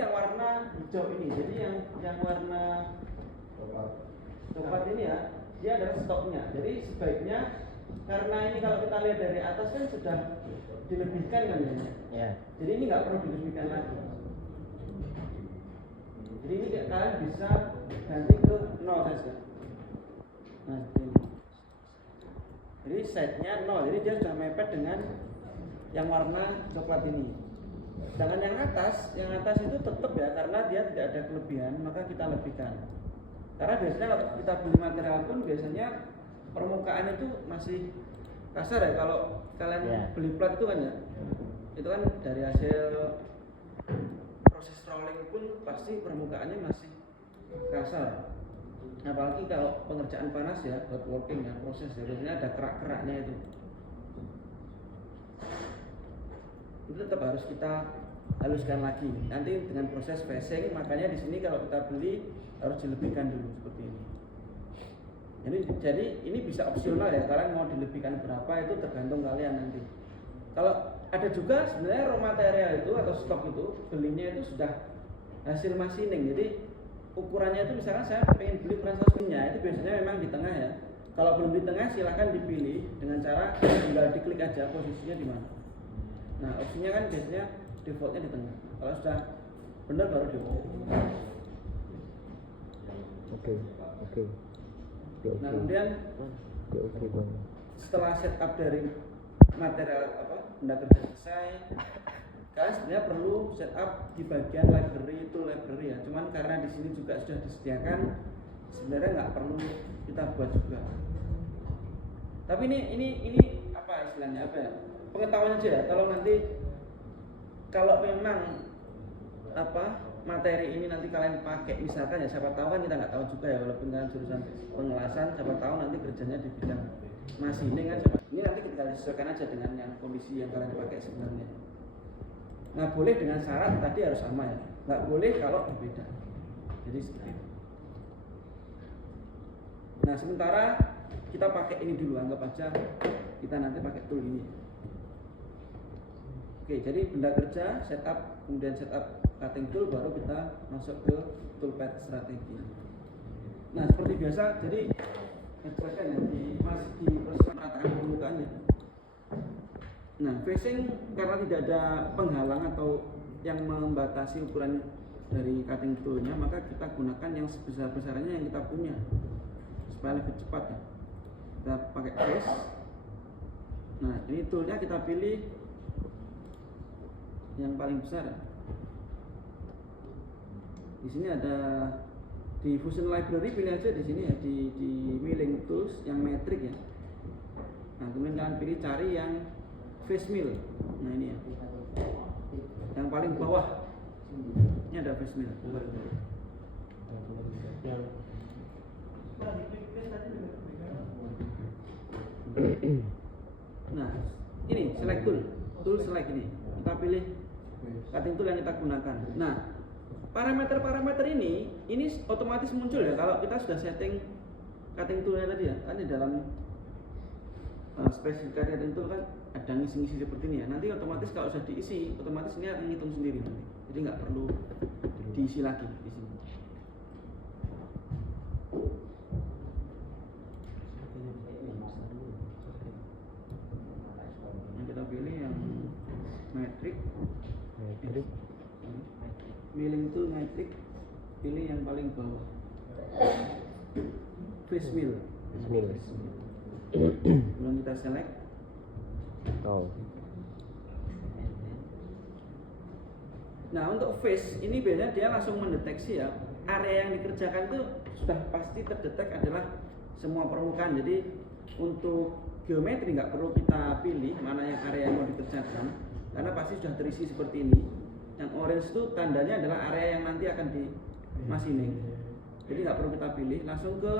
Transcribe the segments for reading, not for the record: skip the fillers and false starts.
yang warna hijau ini. Jadi yang warna coklat ini ya, dia adalah stoknya. Jadi sebaiknya karena ini kalau kita lihat dari atas kan sudah dilebihkan kan ya. Jadi ini nggak perlu dilebihkan lagi. Jadi ini kalian bisa ganti ke 0 saja. Nah, ini. Jadi setnya 0. Jadi dia sudah mepet dengan yang warna coklat ini. Sedangkan yang atas itu tetap ya, karena dia tidak ada kelebihan, maka kita lebihkan. Karena biasanya kalau kita beli material pun biasanya permukaan itu masih kasar ya. Kalau kalian beli plat itu kan ya, itu kan dari hasil proses rolling pun pasti permukaannya masih kasar. Apalagi kalau pengerjaan panas ya, hot working ya, proses ya, biasanya ada kerak-keraknya itu tetap harus kita haluskan lagi. Nanti dengan proses facing, makanya di sini kalau kita beli harus dilebihkan dulu seperti ini. Jadi ini bisa opsional ya, kalian mau dilebihkan berapa itu tergantung kalian nanti. Kalau ada juga sebenarnya raw material itu atau stok itu belinya itu sudah hasil machining. Jadi ukurannya itu misalkan saya pengen beli ukuran 100-nya itu biasanya memang di tengah ya. Kalau belum di tengah silahkan dipilih dengan cara tinggal diklik aja posisinya di mana. Nah opsinya kan biasanya defaultnya di tengah. Kalau sudah benar baru default. Oke. Nah kemudian setelah setup dari material benda kerja selesai, kalian sebenarnya perlu setup di bagian library itu library ya. Cuman karena di sini juga sudah disediakan, sebenarnya nggak perlu kita buat juga. Tapi ini apa istilahnya apa ya? Pengetahuan aja ya. Kalau memang materi ini nanti kalian pakai, misalkan ya siapa tahu kan kita nggak tahu juga ya, walaupun kalian jurusan pengelasan, siapa tahu nanti kerjanya di bidang machining kan. Ini nanti kita sesuaikan aja dengan yang kondisi yang kalian pakai sebenarnya. Nah boleh dengan syarat tadi harus sama ya, nggak boleh kalau berbeda. Jadi seperti itu. Nah sementara kita pakai ini dulu, anggap aja kita nanti pakai tool ini. Oke, jadi benda kerja, setup, kemudian setup cutting tool, baru kita masuk ke toolpath strategi. Nah seperti biasa, jadi masih di proses pemerataan permukaannya. Nah facing karena tidak ada penghalang atau yang membatasi ukuran dari cutting toolnya, maka kita gunakan yang sebesar-besarnya yang kita punya supaya lebih cepat ya. Kita pakai face. Nah ini toolnya kita pilih yang paling besar. Di sini ada di Fusion Library, pilih aja di sini ya, di milling tools yang metric ya. Nah kemudian kalian pilih cari yang face mill. Nah ini ya, yang paling bawah ini ada face mill. Nah ini select tool select ini, kita pilih cutting tool yang kita gunakan. Nah parameter-parameter ini otomatis muncul ya kalau kita sudah setting cutting toolnya tadi ya. Kan di dalam spesifikasi cutting tool kan ada ngisi-ngisi seperti ini ya. Nanti otomatis kalau sudah diisi, otomatis ini akan ngitung sendiri nanti. Jadi nggak perlu diisi lagi di sini. Yang kita pilih yang metric. Milling tool metric, pilih yang paling bawah. Face mill. Kemudian kita select. Nah untuk face ini biasanya dia langsung mendeteksi ya, area yang dikerjakan itu sudah pasti terdetek adalah semua permukaan. Jadi untuk geometri nggak perlu kita pilih mana yang area yang mau dikerjakan, karena pasti sudah terisi seperti ini. Yang orange itu tandanya adalah area yang nanti akan di machining. Jadi nggak perlu kita pilih, langsung ke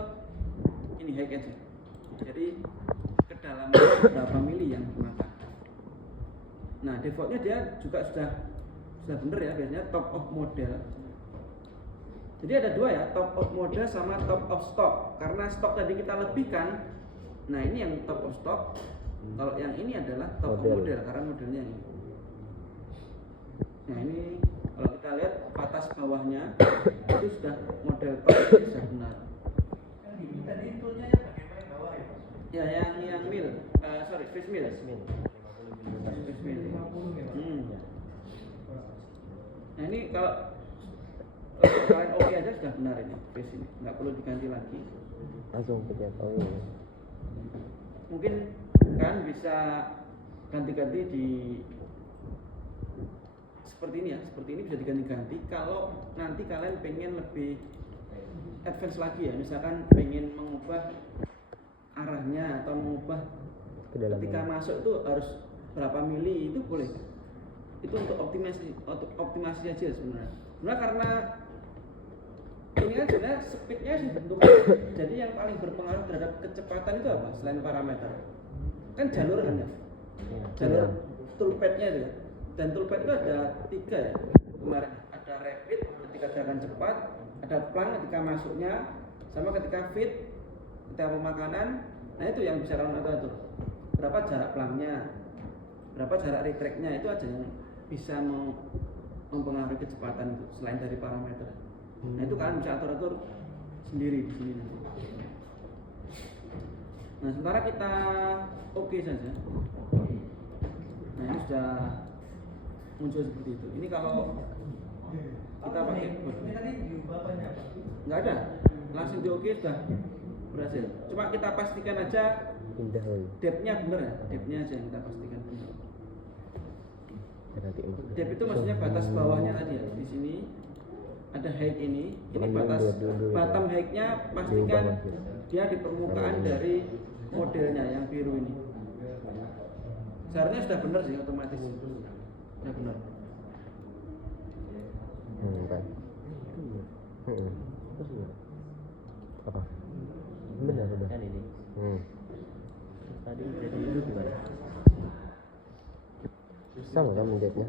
ini height aja. Jadi kedalaman berapa mili yang digunakan. Nah defaultnya dia juga sudah benar ya, biasanya top of model. Jadi ada dua ya, top of model sama top of stock. Karena stok tadi kita lebihkan. Nah ini yang top of stock. Kalau yang ini adalah top of model karena modelnya ini. Nah ini kalau kita lihat batas bawahnya itu sudah model top, sudah benar. Tadi toolnya yang bagaimana bawah ya Mas? Ya yang mil, fish meal. Fish meal. Nah ini kalau kalian oke aja sudah benar ini fish ini, nggak perlu diganti lagi. Langsung pencet oke. Mungkin kan bisa ganti-ganti di seperti ini ya, seperti ini bisa diganti-ganti kalau nanti kalian pengen lebih advance lagi ya, misalkan pengen mengubah arahnya atau mengubah ketika masuk itu harus berapa mili, itu boleh. Itu untuk optimasi aja sebenarnya. Karena ini kan sebenarnya speednya ditentukan. Jadi yang paling berpengaruh terhadap kecepatan itu apa selain parameter? Kan jalur kan ya, jalur toolpad-nya itu ya. Dan toolpad itu ada 3 ya. Kemarin ada rapid ketika gerakan cepat, ada plank ketika masuknya, sama ketika fit, ketika pemakanan. Nah itu yang bisa kalian atur. Berapa jarak planknya, berapa jarak retract-nya, itu aja yang bisa mempengaruhi kecepatan itu selain dari parameter. Nah itu kalian bisa atur-atur sendiri di sini nanti. Nah sementara kita oke saja. Nah ini sudah muncul seperti itu. Ini kalau kita pakai ini tadi diubah banyak Pak? nggak ada, langsung di oke sudah berhasil. Cuma kita pastikan aja Pindah dulu. depth-nya benar ya, depth-nya aja yang kita pastikan benar. Depth itu maksudnya batas bawahnya tadi ya. Di sini ada height ini batas bottom height-nya pastikan dia di permukaan dari modelnya yang biru ini. Seharusnya sudah benar sih otomatis. Sudah benar. Kan. Apa? Benar sudah. Kan ini. Tadi jadi itu gimana? Sama kan menjadinya?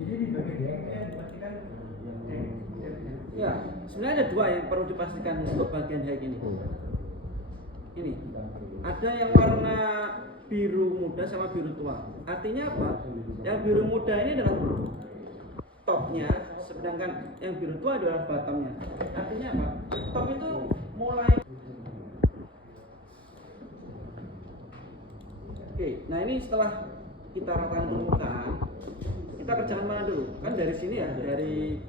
Jadi di bagian dipastikan Ya, sebenarnya ada 2 yang perlu dipastikan untuk bagian height ini. Ini ada yang warna biru muda sama biru tua. Artinya apa? Yang biru muda ini adalah topnya, sedangkan yang biru tua adalah bottomnya. Artinya apa? Top itu mulai. Oke, nah ini setelah kita ratakan permukaan, kita kerjakan mana dulu? Kan dari sini ya, dari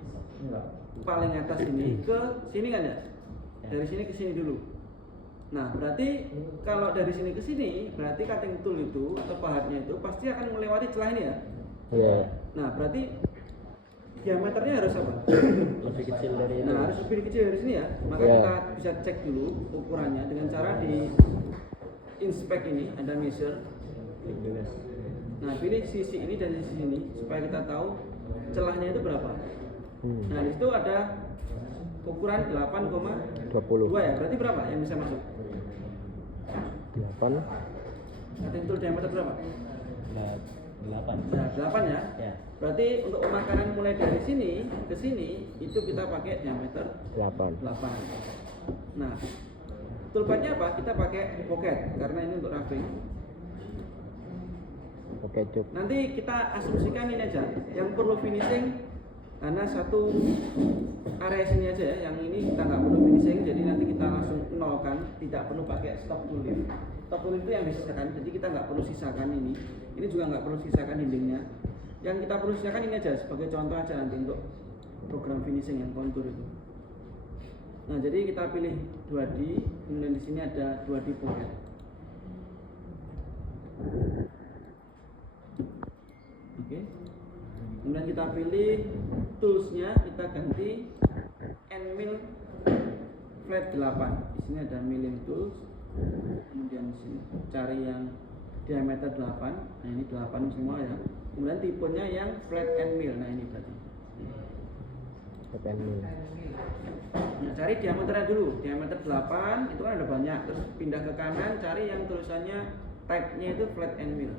paling atas ini ke sini kan ya? Dari sini ke sini dulu. Nah, berarti kalau dari sini ke sini, berarti cutting tool itu atau pahatnya itu pasti akan melewati celah ini ya? Iya. Nah, berarti diameternya harus apa? Lebih kecil dari itu. Nah, harus lebih kecil dari sini ya. Maka Yeah. kita bisa cek dulu ukurannya dengan cara di inspect ini, ada measure. Nah, pilih sisi ini dan sisi ini supaya kita tahu celahnya itu berapa. Nah, di situ ada ukuran 8,2 ya. Berarti berapa yang bisa masuk? 8. Cutting tool diameter berapa? 8. Nah, 8 ya. Ya. Berarti untuk pemakanan mulai dari sini ke sini itu kita pakai diameter 8. 8. Nah, toolpadnya apa? Kita pakai pocket karena ini untuk roughing. Oke, cuk. Nanti kita asumsikan ini aja, yang perlu finishing karena satu area sini aja ya, yang ini kita nggak perlu finishing, jadi nanti kita langsung nolkan, tidak perlu pakai stop to lift. Stop to lift itu yang disisakan, jadi kita nggak perlu sisakan ini. Ini juga nggak perlu sisakan dindingnya. Yang kita perlu sisakan ini aja sebagai contoh aja nanti untuk program finishing yang kontur itu. Nah, jadi kita pilih 2D, kemudian di sini ada 2D pocket. Oke. Kemudian kita pilih toolsnya, kita ganti end mill flat 8. Di sini ada milling tools. Kemudian di sini cari yang diameter 8. Nah, ini 8 semua ya. Kemudian tipenya yang flat end mill. Nah, ini berarti. Nah, cari diameternya dulu. Diameter 8 itu kan ada banyak. Terus pindah ke kanan, cari yang tulisannya type-nya itu flat end mill.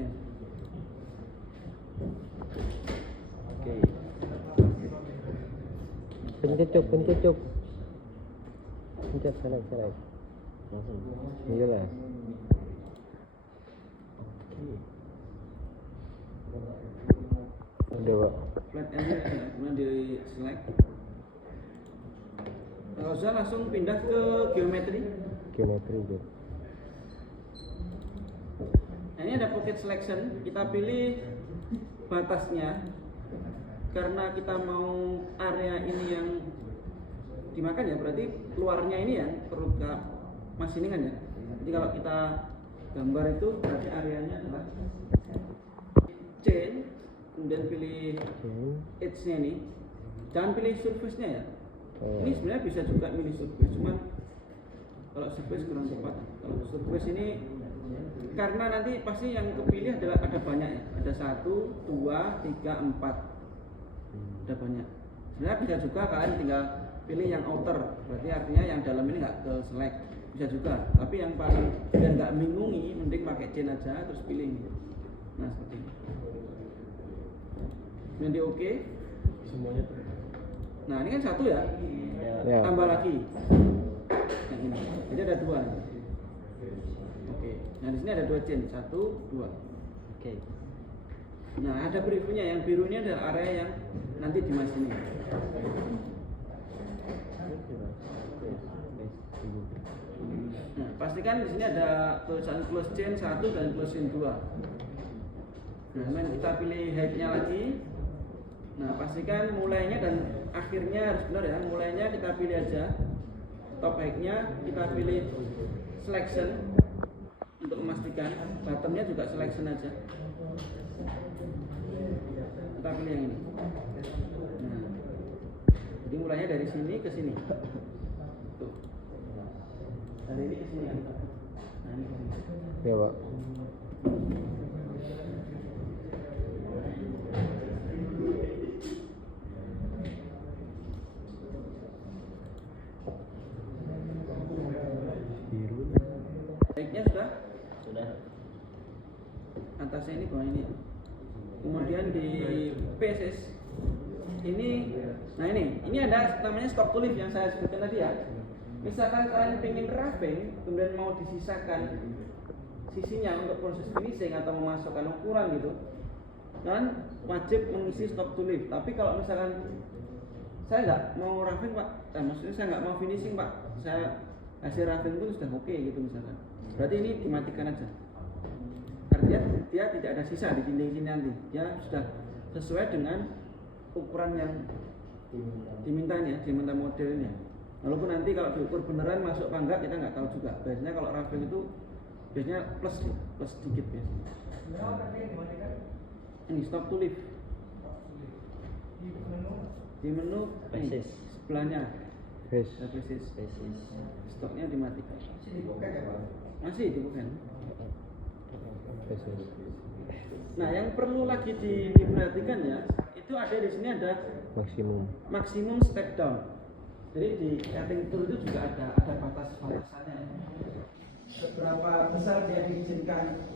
Ya. Oke. Pencet cuk. Pencet select. Langsung. Iya lah. flat end ya, kemudian di select. Kalau sudah langsung pindah ke geometri. Geometri gitu. Nah, ini ada pocket selection, kita pilih batasnya. Karena kita mau area ini yang dimakan ya, berarti luarnya ini yang perlu ke masiningan ya. Jadi kalau kita gambar itu berarti areanya adalah chain, kemudian pilih edge-nya ini. Jangan pilih surface-nya ya. Ini sebenarnya bisa juga milih surface, cuman kalau surface kurang tepat. Kalau surface ini karena nanti pasti yang kepilih adalah ada banyak ya. Ada 1, 2, 3, 4. Ada banyak. Sebenarnya bisa juga kalian tinggal pilih yang outer, berarti artinya yang dalam ini nggak ke select. Bisa juga, tapi yang paling biar nggak bingungi, mending pakai chain aja terus pilih. Nah seperti ini. Kemudian di OK. Semuanya tuh. Nah ini kan 1 ya, Ya. tambah lagi. Yang ini. Jadi ada 2. Oke. Nah di sini ada 2 chain, 1, 2. Oke. Nah ada previewnya, yang biru ini adalah area yang nanti dimasinin. Nah, pastikan di sini ada tulisan close chain 1 dan close chain 2. Nah, kemudian kita pilih height-nya lagi. Nah, pastikan mulainya dan akhirnya harus benar ya. Mulainya kita pilih aja. Top height-nya kita pilih selection untuk memastikan. Bottom-nya juga selection aja. Kita pilih yang ini. Nah, jadi mulainya dari sini ke sini. Tuh. Dari ini ke sini ya. Nah, ini ke sini. Ya, Pak. Biru. Baiknya sudah? Sudah. Atasnya ini, bawah ini. Kemudian di PSS ini, nah ini ada namanya stop to lift yang saya sebutkan tadi ya. Misalkan kalian pengen roughing, kemudian mau disisakan sisinya untuk proses finishing atau memasukkan ukuran gitu, kan wajib mengisi stop to lift. Tapi kalau misalkan saya nggak mau roughing pak, maksudnya saya nggak mau finishing pak, saya hasil roughing pun sudah oke gitu misalkan. Berarti ini dimatikan aja. Artinya dia tidak ada sisa di dinding sini nanti. Dia sudah sesuai dengan ukuran yang dimintanya, diminta modelnya. Walaupun nanti kalau diukur beneran masuk apa enggak kita nggak tahu juga. Biasanya kalau roughing itu biasanya plus sedikit biasanya. Ini stop to lift. Di menu ini, Basis. sebelahnya Yes. basis. Basis. Stoknya dimatikan. Masih dibuka. Yes. Nah, yang perlu lagi diperhatikan ya, itu ada di sini ada maksimum step down. Jadi di cutting tool itu juga ada batas-batasannya. Seberapa besar dia diizinkan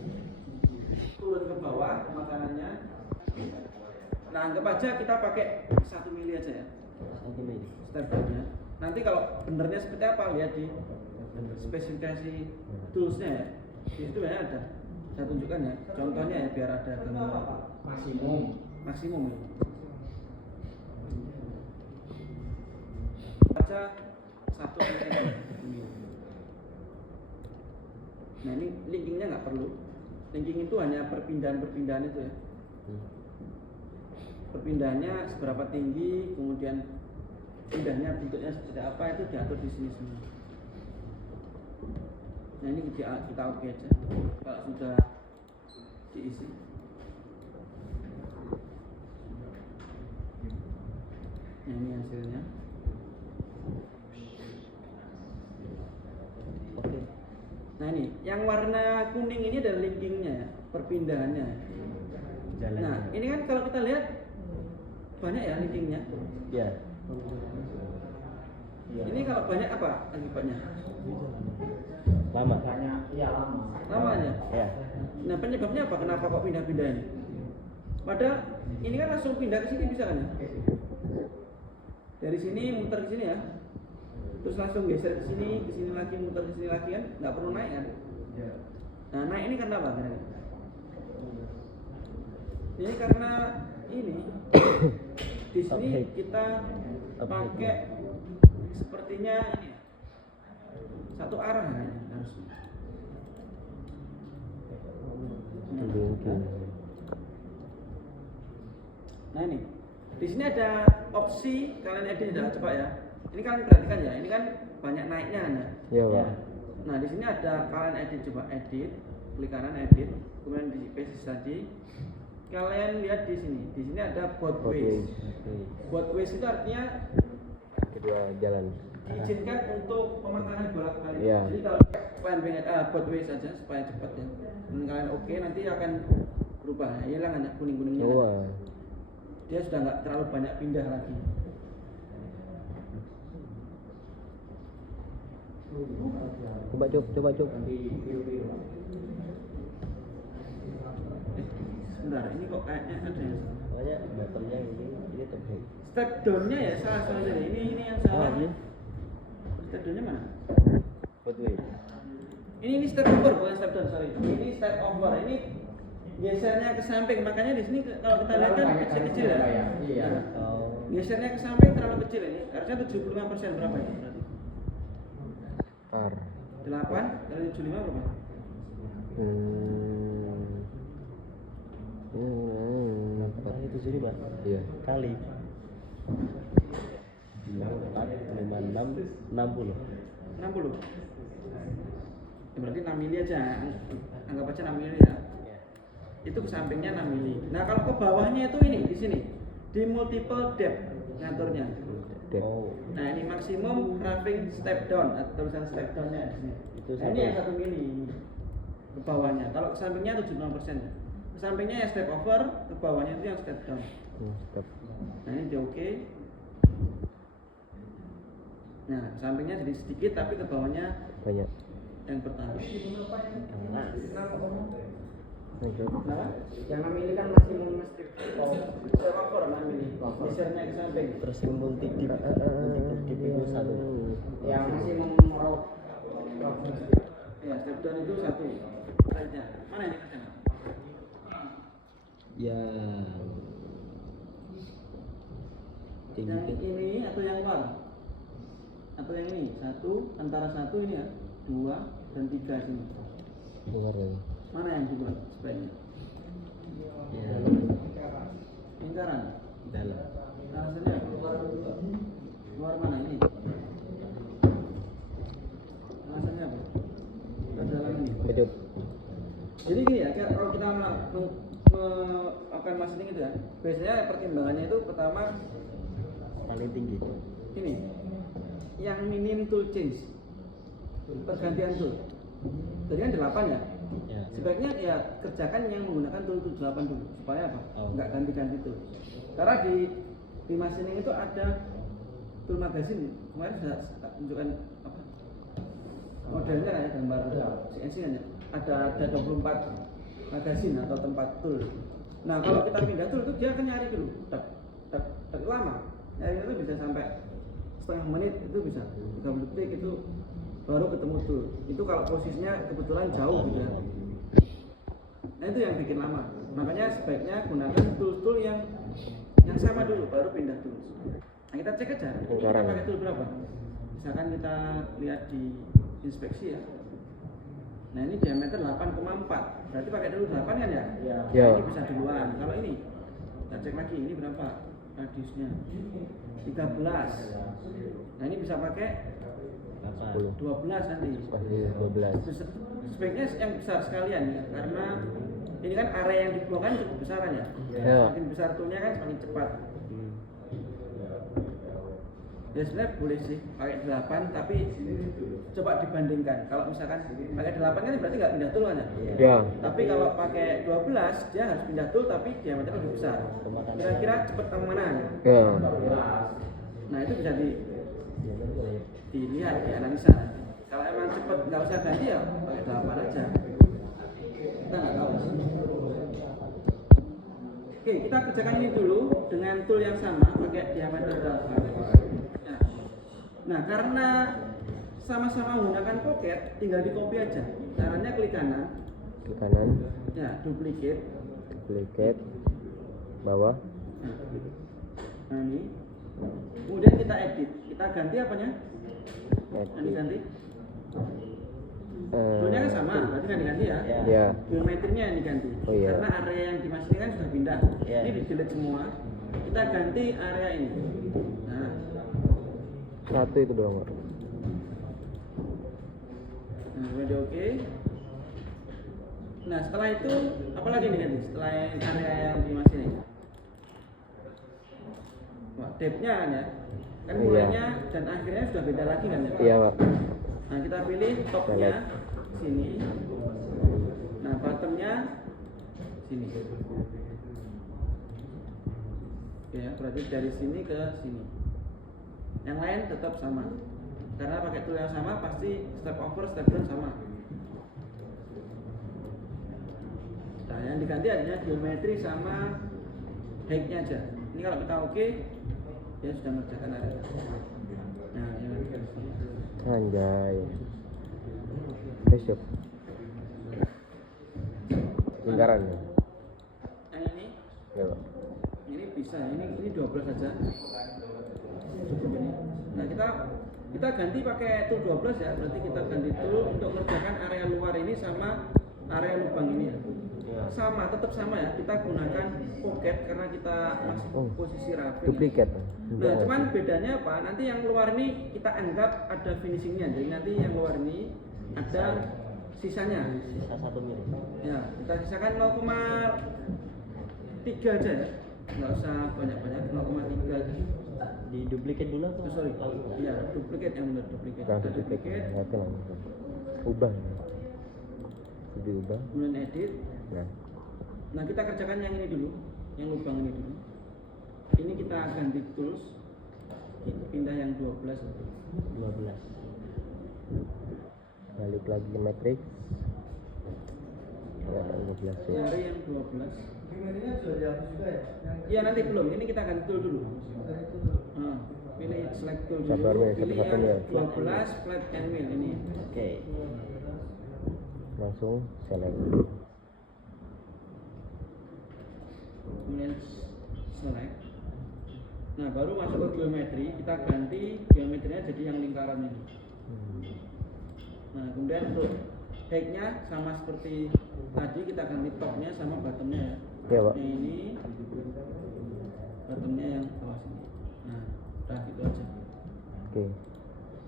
turun ke bawah makanannya. Nah, anggap aja kita pakai 1 mili aja ya. 1 mili. Step down-nya. Nanti kalau benernya seperti apa lihat di spesifikasi toolsnya ya. Di situ banyak ada. Saya tunjukkan ya. Contohnya ya biar ada gambaran. Maksimum ya. Baca 1 mili. Nah ini linkingnya nggak perlu. Linking itu hanya perpindahan itu ya. Perpindahannya seberapa tinggi, kemudian pindahnya bentuknya seperti apa itu diatur di sini semua. Nah ini kita oke aja kalau sudah diisi. Nah ini hasilnya. Oke. Nah ini yang warna kuning ini adalah linkingnya ya, perpindahannya. Jalan. Nah ini kan kalau kita lihat banyak ya linkingnya. Ya. Ini kalau banyak apa akibatnya? Lama. Lamanya. Ya. Nah penyebabnya apa? Kenapa kok pindah-pindah ini? Padahal ini kan langsung pindah ke sini bisa kan ya? Dari sini muter ke sini ya. Terus langsung geser ke sini lagi, muter ke sini lagi kan? Nggak perlu naik kan? Nah naik ini karena apa? Ini karena ini Di sini Update. kita Update. pakai sepertinya ini ya, satu arah ya, harusnya. Mungkin. Nah ini, di sini ada opsi kalian edit ya, coba ya. Ini kalian perhatikan ya, ini kan banyak naiknya ya. Iya Pak. Nah di sini ada kalian edit, coba edit, klik kanan edit, kemudian di paste tadi. Kalian lihat di sini ada both ways. Both ways itu artinya Kedua jalan. diizinkan untuk pemakanan bolak-balik. Iya. Jadi kalau kalian pengen both ways saja supaya cepat ya. Dan kalian oke, nanti akan berubah, hilang aja kuning-kuningnya. Wah. Dia sudah nggak terlalu banyak pindah lagi. Coba cuk. Sebentar, ini kok kayaknya ada yang salah. Makanya bottomnya ini top height. Step down-nya ya salah soalnya. Ini yang salah. Oh, iya. Step down-nya mana? Both way. Ini step over bukan step down, sorry. Ini step over. Ini gesernya ke samping. Makanya di sini kalau kita lihat kan kecil-kecil ya. Iya. Nah, Oh, gesernya ke samping terlalu kecil ini. Harusnya 75% berapa ini berarti? Par. 8 kali 75 berapa? berapa itu sini Pak? Iya. Kali 4, 5, 6, 60. 60. Ya, berarti 6 mili aja. Anggap aja 6 mili ya. Itu ke sampingnya 6 mili. Nah, kalau ke bawahnya itu ini di sini. Di multiple depth ngaturnya. Oh, Nah, ini maksimum roughing step down atau tulisan step down-nya di sini. Itu Nah, ini sampai- yang 1 mili ke bawahnya. Kalau ke sampingnya 75%. Ke sampingnya yang step over, ke bawahnya itu yang step down. Stop. Nah, ini dia oke. Nah, sampingnya jadi sedikit tapi ke bawahnya Banyak. yang pertama. Kenapa? Yang memilih kan maksimum strip. Step over 6 mili. Gesernya ke samping. terus yang multi dip itu 1. Yang maksimum row. Ya, step down itu 1. Saja. Mana ini kerjanya? Ya. Yang ini atau yang luar? Atau yang ini? Antara 1 ini ya, 2 dan 3 sini. Luar lagi. Mana yang dibuat speknya? Ya. Lingkaran. Dalam. Alasannya apa? Luar mana ini? Alasannya apa? Ke dalam ini. Kejut. Jadi gini ya, kalau kita akan masing itu ya, biasanya pertimbangannya itu pertama Paling tinggi. ini, yang minim tool change, pergantian tool. Tadi kan 8 ya. Ya. Sebaiknya ya kerjakan yang menggunakan tool 8 dulu supaya apa? Oh. Nggak ganti-ganti tool. Karena di machining itu ada tool magazine. Kemarin sudah tak tunjukkan apa? Modelnya kayak gambar CNC kan ya. Ada 24 magazine atau tempat tool. Nah, kalau kita pindah tool itu dia akan nyari dulu. Tak lama. Nyari itu bisa sampai setengah menit itu bisa. 30 detik itu baru ketemu tool. Itu kalau posisinya kebetulan jauh gitu ya. Nah, itu yang bikin lama. Makanya sebaiknya gunakan tool-tool yang sama dulu baru pindah tool. Nah, kita cek aja. Ini kita pakai tool berapa? Misalkan kita lihat di inspeksi ya. Nah, ini diameter 8,4. Berarti pakai dulu 8 kan ya? Iya. Ya. Nah, ini bisa duluan. Kalau ini kita cek lagi ini berapa radiusnya? 13. Nah, ini bisa pakai 8. 12 nanti. Pasti 12. Sebaiknya yang besar sekalian ya, karena ini kan area yang dibuang kan cukup besaran ya. Ya. Semakin besar toolnya kan semakin cepat. Hmm. Ya sebenarnya boleh sih pakai 8, tapi coba dibandingkan. Kalau misalkan pakai 8 kan berarti nggak pindah tool kan ya. Ya. Tapi kalau pakai 12 dia harus pindah tool tapi diameternya lebih besar. Kira-kira cepet yang mana? Ya. Nah itu bisa dilihat, dianalisa. Kalau emang cepet nggak usah ganti ya pakai 8 aja. Kita nggak tahu. Oke, kita kerjakan ini dulu dengan tool yang sama pakai diameter berapa. Nah, karena sama-sama menggunakan pocket, tinggal di copy aja. Caranya klik kanan, Ke kanan. ya duplicate, Duplicate. Bawah. Nah ini. Kemudian kita edit. Kita ganti apanya? Yang diganti? Dulunya kan sama, berarti kan diganti ya? Ya. Geometrinya yang diganti. Oh, iya. Karena area yang di mas ini kan sudah pindah. Iya. Ini di delete semua. Kita ganti area ini. Nah, Satu itu doang, Pak. nah udah oke. Nah setelah itu apa lagi nih ganti? Setelah area yang di mas ini. Wah, depth-nya kan ya. Kan Iya. mulainya dan akhirnya sudah beda lagi kan ya? Iya, Pak. Nah kita pilih topnya sini. Nah bottomnya sini. Oke ya, berarti dari sini ke sini. Yang lain tetap sama. Karena pakai tool yang sama pasti step over, step down sama. Nah yang diganti adalah geometri sama height-nya aja. Ini kalau kita oke, dia sudah mengerjakan area. Nah yang Anjay. Besok. Lingkaran ya? yang ini Ya, Pak. ini bisa, ini 12 saja. Cukup ini. Nah kita ganti pakai tool 12 ya, berarti kita ganti tool untuk mengerjakan area luar ini sama area lubang ini ya. Sama, tetap sama ya. Kita gunakan pocket karena kita masih Oh. posisi rapi. Duplikat. Nah, cuman bedanya apa? Nanti yang luar ini kita anggap ada finishingnya. Jadi nanti yang luar ini ada sisanya. Sisa 1 mili. Ya, kita sisakan 0,3 aja ya. Nggak usah banyak-banyak, 0,3 aja. Di duplicate dulu atau? Oh, sorry. Iya, duplicate yang benar duplicate. Langsung Ada duplikat. duplicate, Oke, langsung. Ubah. Diubah. kemudian edit. Nah, Nah, kita kerjakan yang ini dulu, yang lubang ini dulu. Ini kita ganti tools. Kita pindah yang 12. 12. balik lagi ke matrix. Ya, 12 ya. Cari yang 12. Geometrinya sudah dihapus juga ya? Iya nanti belum, ini kita ganti tool dulu. Nah, pilih select tool dulu. Sabar, Wi, Pilih satu-satu, yang Wi. 12 flat and mill ini. Oke. Langsung select. Kemudian select. Nah baru masuk ke geometri, kita ganti geometrinya jadi yang lingkaran ini. Nah kemudian untuk height-nya sama seperti tadi, kita ganti top-nya sama bottom-nya ya. Ya, Pak. Top-nya ini, bottom-nya yang bawah sini. Nah udah gitu aja. Oke,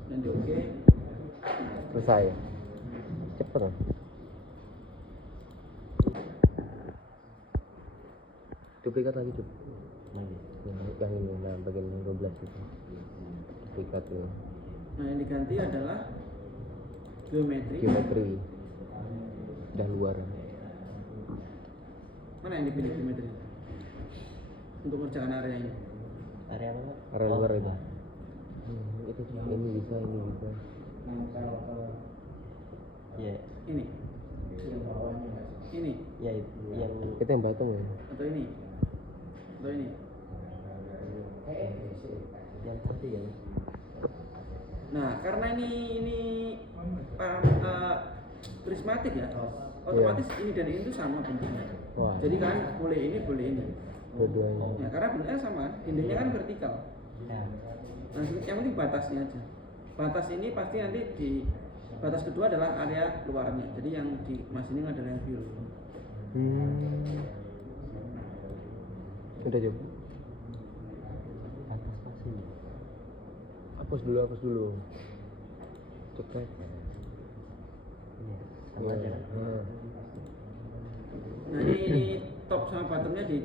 Dan di oke. selesai. Cepet kan? Duplikat lagi tuh. Lagi. Yang ini, nah bagian yang 12 itu. Duplikat tuh. Nah yang diganti adalah geometri. Geometri. Udah luar. Mana yang dipilih geometri? Untuk mengerjakan area ini. Area mana? Area luar itu. Itu ini bisa, ini bisa. Iya. Ini. Ini Ya itu yang Itu yang bottom ya. atau ini? Atau ini? yang tadi ya. Nah, karena ini prismatik ya, otomatis ini dan ini tuh sama bentuknya. Wah. Jadi kan boleh ini, boleh ini. Dua-duanya. Ya, karena bentuknya sama, dindingnya kan vertikal. Ya. Nah, yang penting batasnya aja. Batas ini pasti nanti di batas kedua adalah area luarnya. Jadi yang di mas ini adalah yang biru. Udah coba. Atas pasti. Hapus dulu. Cepet. Iya. Sama aja kan? Nah. Nah, ini top sama bottomnya di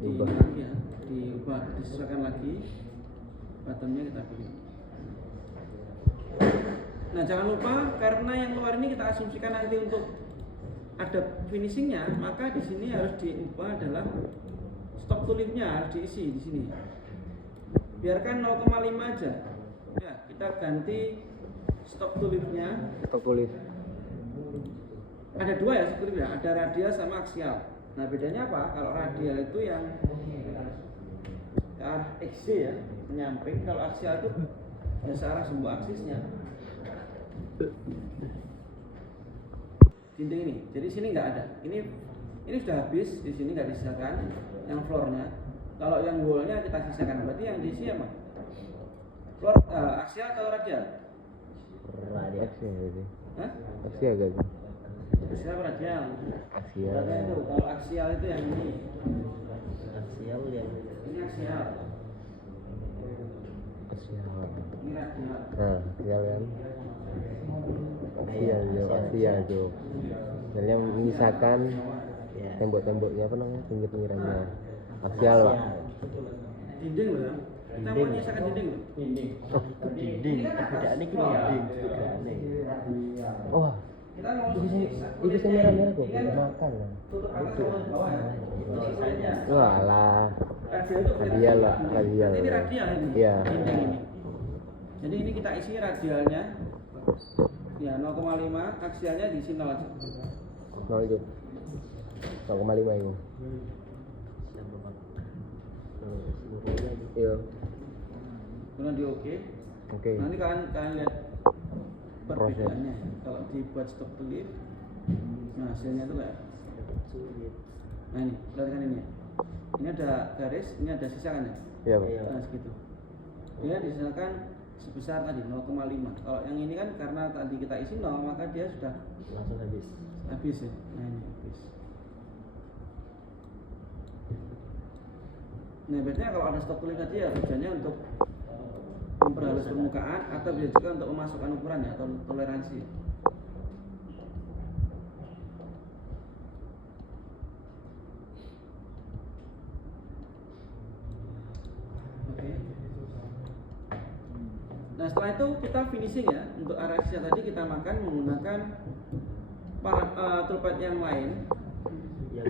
Diubah. lagi ya, diubah, disesuaikan lagi. Bottomnya kita pilih. Nah jangan lupa karena yang luar ini kita asumsikan nanti untuk ada finishingnya, maka di sini harus diubah adalah stop to lift-nya harus diisi di sini. Biarkan 0,5 aja. Ya kita ganti stop to lift-nya. Stop tulis. Ada dua ya seperti ya, ada radial sama aksial. Nah bedanya apa? Kalau radial itu yang ke arah XY ya, menyamping. Kalau aksial itu ya searah semua aksisnya. Dinding ini, jadi sini nggak ada. Ini sudah habis, di sini nggak disisakan yang floornya. Kalau yang wallnya kita sisakan, berarti yang diisi apa? Aksial atau radial? Radial gitu. Hah? Aksial gak sih? Aksial apa radial? Aksial. Berarti itu, kalau aksial itu yang ini. Aksial yang Ini aksial. Aksial. Ini radial. Nah, aksial kan? Aksial tuh. Dan yang menyisakan ya. tembok-temboknya apa namanya? Pinggir-pinggirannya. Aksial, Pak. Dinding loh ya. Kita mau nyisakan dinding loh. Oh, Dinding, perbedaannya gini dinding, perbedaannya. wah, Kita mau itu sih merah-merah kok, makan lah. tutup atas sama bawah ya. Ini sisanya. Wah lah, Radial itu radial lah, radial. Ini radial ini. Iya. Dinding ini. Jadi ini kita isi radialnya. Ya 0,5, aksialnya diisi 0 aja. 0 itu 0,5 itu. Seluruhnya gitu. Iya. Kemudian di oke. Oke. Nanti kalian lihat perbedaannya. Kalau dibuat stop to lift, nah hasilnya itu kayak. Sulit. Nah ini, perhatikan ini. Ini ada garis, ini ada sisa kan ya? Iya, Pak. Iya. Nah segitu. Dia disisakan sebesar tadi 0,5. Kalau yang ini kan karena tadi kita isi 0, maka dia sudah Langsung habis. habis ya. Nah ini habis. Nah biasanya kalau ada stop tulis tadi ya tujuannya untuk memperhalus permukaan atau bisa juga untuk memasukkan ukuran ya atau toleransi. Oke. Nah setelah itu kita finishing ya. Untuk area tadi kita makan menggunakan toolpad yang lain. Yang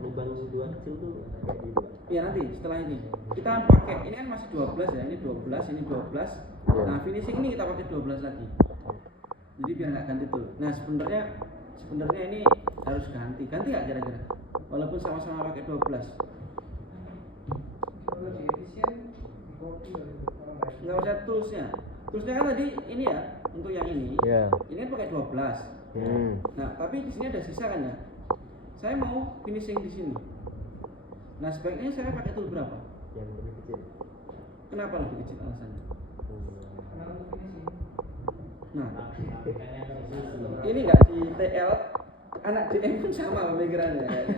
lubang dua kecil tuh kayak di dua. Ya nanti setelah ini kita pakai, ini kan masih 12 ya, ini 12, ini 12. Nah finishing ini kita pakai 12 lagi. Jadi biar nggak ganti tool. Nah sebenarnya ini harus ganti nggak kira-kira? Walaupun sama-sama pakai 12. Nggak usah toolsnya. Toolsnya kan tadi ini ya untuk yang ini. Iya. Ini kan pakai 12. Nah tapi di sini ada sisa kan ya. Saya mau finishing di sini. Nah sebaiknya saya pakai tool berapa? Yang lebih kecil. Kenapa lebih kecil alasannya? Nah, ini nggak di TL, anak DM pun sama pemikirannya kayaknya.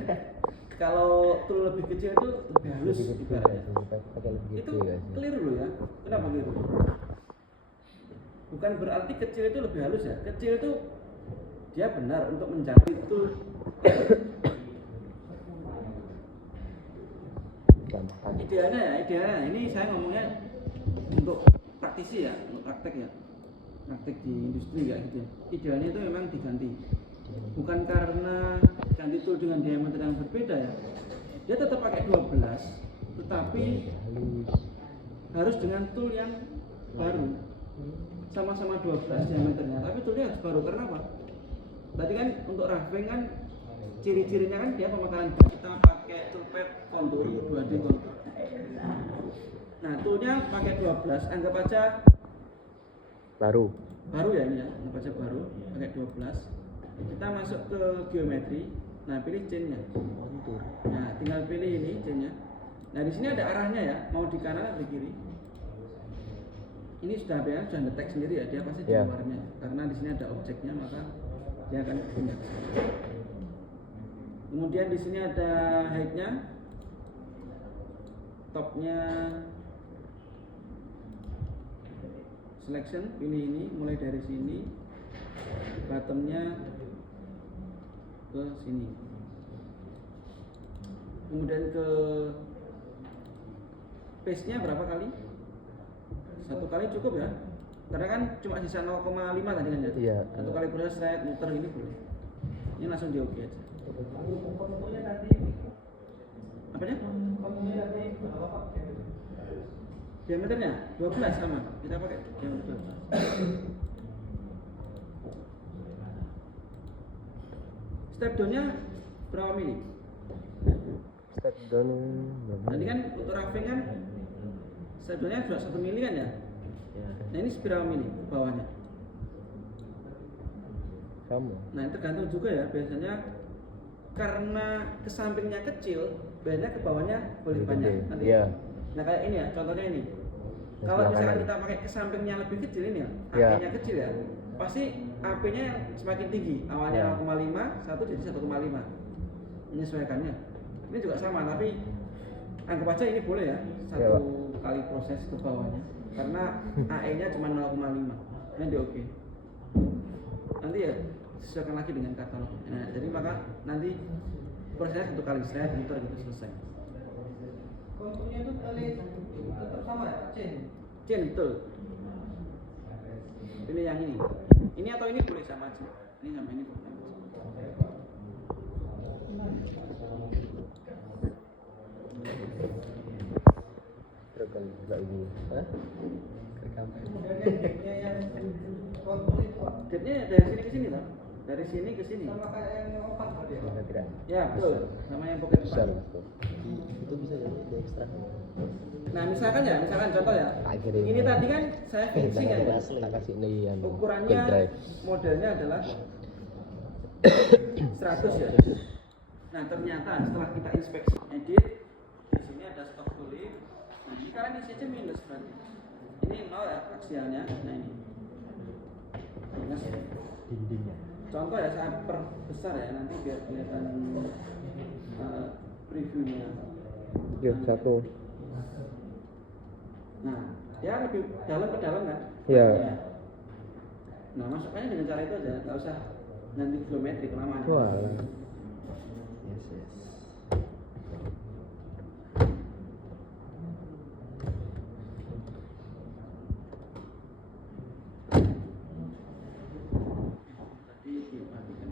Kalau tool lebih kecil itu lebih halus Lebih kecil ibaratnya. guys, pakai lebih Itu kecil guys. keliru loh ya. Kenapa keliru? Bukan berarti kecil itu lebih halus ya. Kecil itu dia benar untuk menjangkit tool. Idealnya ini saya ngomongnya untuk praktisi ya, untuk praktek ya, praktek di industri kayak gitu. Idealnya itu memang diganti, bukan karena ganti tool dengan diameter yang berbeda ya. Dia tetap pakai 12, tetapi harus dengan tool yang baru, sama-sama 12 diameternya, tapi toolnya harus baru. Karena apa? Tadi kan untuk roughing kan ciri-cirinya kan dia pemakaran kita pakai toolpad kontur 2D kontur. Nah toolnya pakai 12, anggap aja Baru. ya ini ya, anggap aja baru pakai 12. Kita masuk ke geometri, nah pilih chainnya. Nah tinggal pilih ini chainnya. Nah di sini ada arahnya ya, mau di kanan atau di kiri. Ini sudah detek sendiri ya, dia pasti di Yeah. luarnya. Karena di sini ada objeknya maka dia akan pindah. Kemudian di sini ada height-nya, topnya selection, pilih ini mulai dari sini, bottomnya ke sini, kemudian ke pace-nya berapa kali? 1 kali cukup ya, karena kan cuma sisa 0,5 tadi kan ya. Iya. 1 kali proses saya muter ini boleh. Ini langsung di oke aja. Apanya? Diameternya 12 sama. Kita pakai diameter 12. Step down-nya berapa mili? Step down berapa? Tadi kan untuk roughing kan step down-nya sudah 1 mili kan ya? Ya. Nah ini berapa mili bawahnya? Sama. Nah itu tergantung juga ya, biasanya karena ke sampingnya kecil, biasanya ke bawahnya boleh Lebih banyak. gede. Nanti. Iya. Nah kayak ini ya, contohnya ini. Yang Kalau sebelah misalkan kanan. kita pakai ke sampingnya lebih kecil ini ya, Iya. AP-nya kecil ya, pasti AP-nya yang semakin tinggi. Awalnya Iya. 0,5, 1 jadi 1,5. Menyesuaikannya. Ini juga sama, tapi anggap aja ini boleh ya, Iya, satu Pak. kali proses ke bawahnya. Karena AE-nya cuma 0,5. Nanti oke. Nanti ya sesuaikan lagi dengan katalog. Nah, jadi maka nanti prosesnya satu kali saya muter gitu selesai. Konturnya itu tetap sama ya, chain. Chain betul. Pilih yang ini. Ini atau ini boleh sama aja. Ini sama ini boleh sama aja. Terekam juga ini. Hah? Terekam. Kemudian yang gapnya yang kontur itu Pak, Gapnya dari sini ke sini lah. Dari sini ke sini. sama kayak yang 4 tadi ya Pak. Bisa tidak? Ya betul. Sama yang pocket Besar. empat. Itu bisa jadi di ekstra. Nah misalkan contoh ya. Tak kirim. Ini tadi kan saya finishing kan. Tak kasih nih yang Ukurannya pendrive. modelnya adalah 100 ya. Nah ternyata setelah kita inspeksi edit, di sini ada stok tulis. Nah ini kalian isi aja minus berarti. Ini 0 ya aksialnya. Nah ini. Minus. Dindingnya. Contoh ya saya perbesar ya nanti biar kelihatan previewnya. Yuk, satu. Nah dia lebih dalam ke dalam kan? Iya. Nah masukkannya dengan cara itu aja, nggak usah nanti geometri kelamaan. Wah. Yes. Tadi diperhatikan.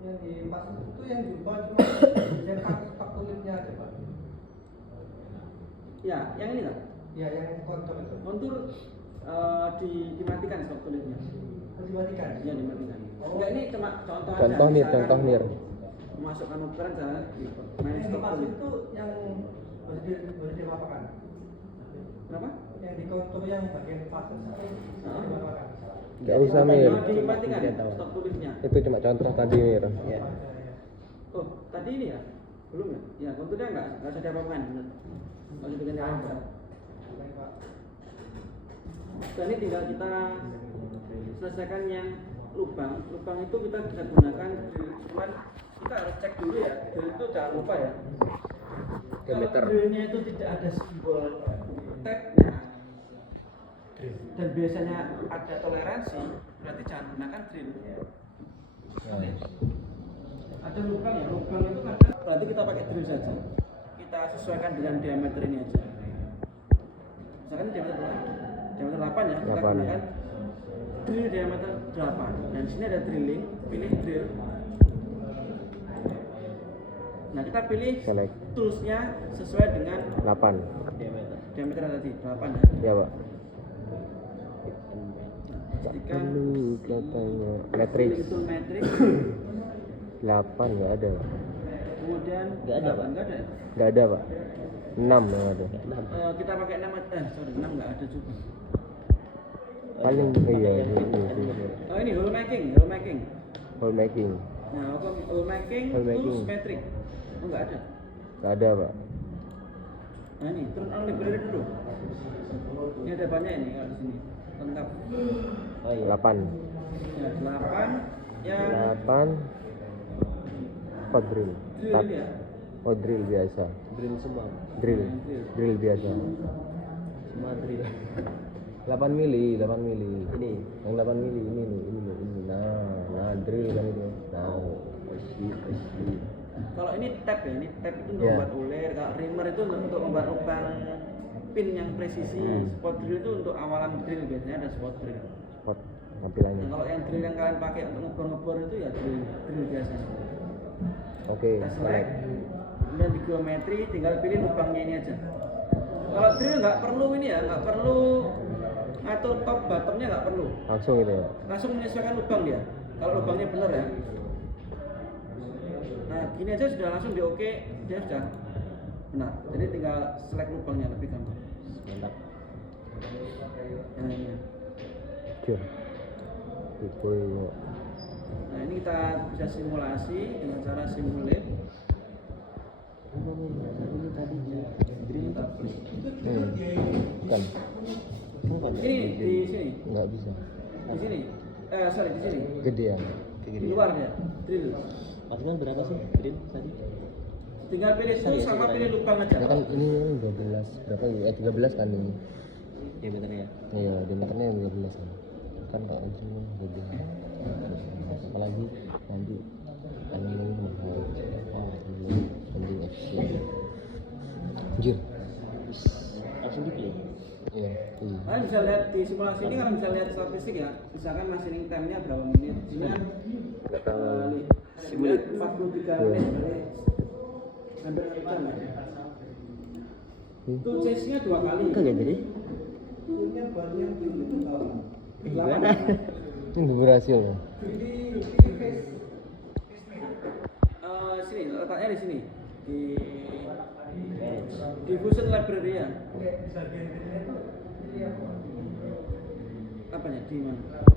Jadi yang dipasang itu yang diubah cuma yang faktulitnya aja Pak. Ya, yang ini kan? Ya yang kontur itu. Kontur dimatikan stok tulisnya. Dimatikan. Ya dimatikan. Enggak ini cuma contoh aja. Contoh nih, Misalkan contoh nih. Memasukkan ukuran saya main Yang stok dipasang tulis. itu yang boleh dilapakan. Kenapa? Yang di kontur yang bagian pasang itu boleh dilapakan. Gak usah Mir. Dimatikan stok tulisnya. Itu cuma contoh tadi Mir. Ya. Oh, tadi ini ya? Belum ya? Ya, konturnya enggak usah diapa-apakan, benar. Enggak usah bikin apa. Baik, Pak. Dan ini tinggal kita selesaikan yang lubang. Lubang itu kita bisa gunakan drill, cuman kita harus cek dulu ya. Drill itu jangan lupa ya. Diameter. Kalau drillnya itu tidak ada simbol tab-nya dan biasanya ada toleransi, berarti jangan gunakan drill. Ada lubang ya, lubang itu kan berarti kita pakai drill saja. Kita sesuaikan dengan diameter ini aja. Misalkan ini diameter berapa? Diameter 8 ya, kita 8 ya. gunakan drill diameter 8. Dan di sini ada drilling, pilih drill. Nah, kita pilih Select. toolsnya sesuai dengan 8. diameter tadi, 8 ya. Ya, Pak. Pastikan Aduh, katanya matrix pilih tool matrix, 8 nggak ada, Pak. kemudian Nggak ada, Pak. Nggak ada ya? Nggak ada, Pak. 6 yang ada. Kita pakai 6 sorry, 6 nggak ada juga. Paling iya yang itu. Oh ini hole making. Hole making. Nah, hole making, Hole making. tools matrix. Oh nggak ada. Nggak ada, Pak. Nah ini turn on library dulu. Ini ada banyak ini kalau di sini lengkap. Oh iya. 8. Ya 8 yang 8 apa drill? drill Tab. ini ya. Oh, drill biasa. Drill semua. Drill. Drill biasa. Semua drill. 8 mili. Ini. Yang 8 mili ini nih, ini nih, ini. Nah, drill kan itu. Nah, isi. Kalau ini tab ya, ini tab itu untuk Ya. membuat uler. Kalau reamer itu untuk membuat lubang pin yang presisi. Spot drill itu untuk awalan drill, biasanya ada spot drill. Spot Nah, tampilannya. kalau yang drill yang kalian pakai untuk ngebor-ngebor itu ya drill biasa. Oke. Kita select, kemudian di geometri tinggal pilih lubangnya ini aja. Kalau drill nggak perlu ini ya, nggak perlu ngatur top bottomnya, nggak perlu. Langsung gitu ya. Langsung menyesuaikan lubang dia. Kalau lubangnya benar ya. Nah, gini aja sudah langsung di oke, dia sudah benar. Jadi tinggal select lubangnya lebih gampang. Mantap. Nah, ini. Jur. Itu ya. Nah ini kita bisa simulasi dengan cara simulate. Ini tadi drill Bukan. Ini di sini, Nggak bisa. di sini. Sorry di sini. Gedean. Di luar ya, drill. maksimal berapa sih drill tadi? Tinggal pilih tool sama pilih lubang aja. Ya kan ini 12 berapa ya? 13 kan ini. Ya bener ya. Iya, diameternya 13 kan. Kan kalau ini gede. Apalagi nanti ini mahal. Ini penting efisien. Anjir. Langsung dipilih. Iya. Kalian bisa lihat di simulasi ini, kalian bisa lihat statistik ya. Misalkan machining time-nya berapa menit. Ini kan Nggak tahu. simulate 43 menit, berarti hampir 1 jam ya. Itu chase-nya 2 kali. Kagak jadi. Toolnya banyak gitu. Gimana? Ini berhasil ya. Sini letaknya di sini di Fusion Library ya. Apanya di mana?